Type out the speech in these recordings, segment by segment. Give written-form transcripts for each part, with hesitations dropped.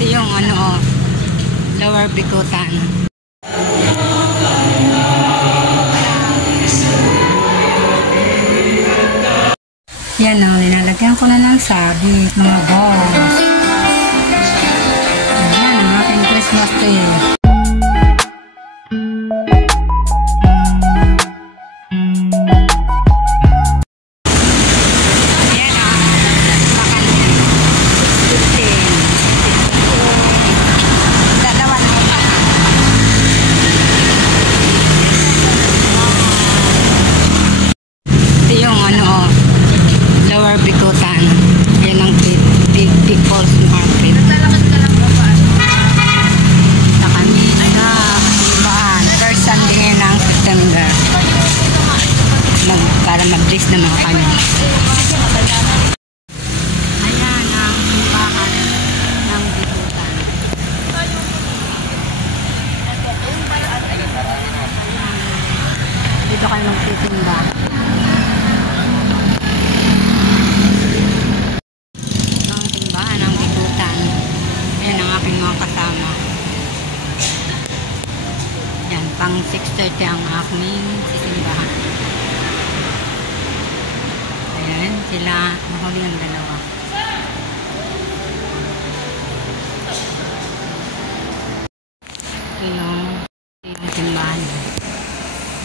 Ito yung Lower Bikutan. Yan nilalagyan ko na ng sabit, mga balls. Ayan ang aking Christmas tree. Lower Bikutan. Yan ang big falls market. Sa kami sa simbahan. First Sunday ng September. Para mag-bless na mga kami. Ayan ang simbahan ng Bikutan. Dito kayo magsisimba. Pang 6:30 ang aking sisimbahan. Ayan, sila nahuli ang dalawa. Ito yung simbahan.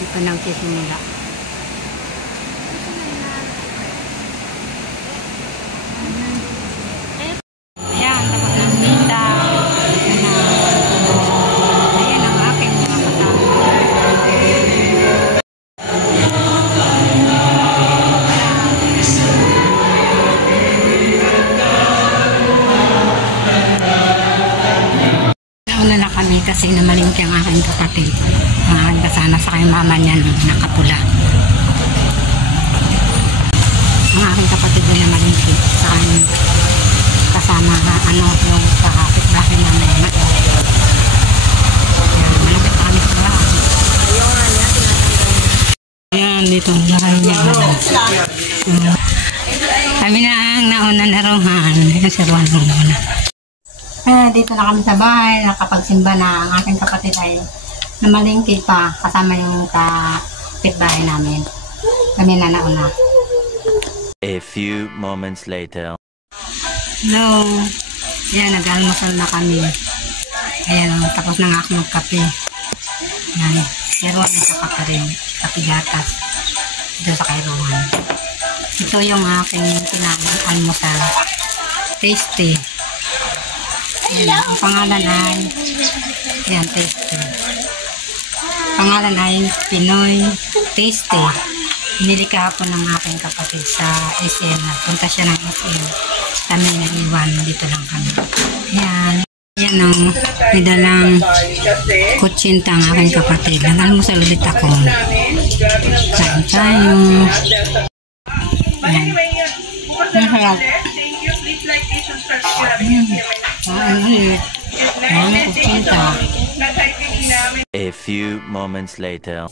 Dito nang sisimula. Ayan, tapos ng misa. Kasi namalingki ang aking kapatid. Ang aking kasama sa kayong mama niya nakapula. Ang aking kapatid na namalingki sa kayong kasama yung kahapit bakit namin naman. Malapit kami sa bahay. Ayan, dito ang bahay niya. Kami na ang nauna na Rohan. Ayan si Rohan muna. Dito na kami sa bahay, nakapagsimba na ang aking kapatid ay namalingki pa kasama yung kapitbahay namin. Kami na nauna. A few moments later. Hello. Yan, nag-almusal na kami. Ayan, tapos na nga ako magkape. Yan, pero may saka pa rin, kape gatas. Dito sa Kairuhan. Ito yung aking almusal. Tasty. Ayan, ang pangalan ay Tasty. Pangalan ay Pinoy Tasty. Pinili kahapon ng aking kapatid sa SM. Punta siya ng SM. Kami nag-iwan. Dito lang kami. Ayan. Ayan ang nidalang kutsinta ang aking kapatid. Nag-almusal ulit ako. Saan tayo? Ayan. Masarap. A few moments later.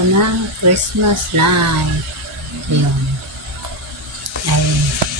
ko ng Christmas light. Ayun. Ayun.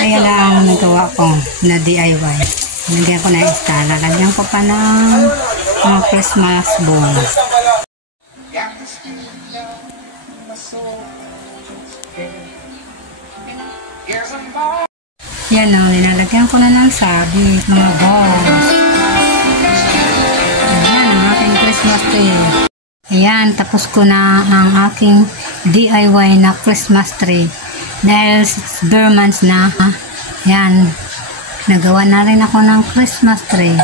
Kaya lang nagawa ko na DIY. Lagyan ko na istala. Lagyan ko pa ng mga Christmas balls. Yan o, linalagyan ko na ng sabit, mga balls. Ayan ang aking Christmas tree. Ayan, tapos ko na ang aking DIY na Christmas tree. Dahil 6 months na, yan, nagawa na rin ako ng Christmas tree.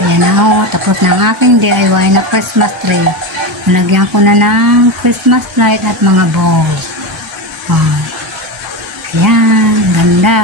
Yan ako, tapos na ang aking DIY na Christmas tree. Nalagyan ko na ng Christmas light at mga balls. Yan, ganda.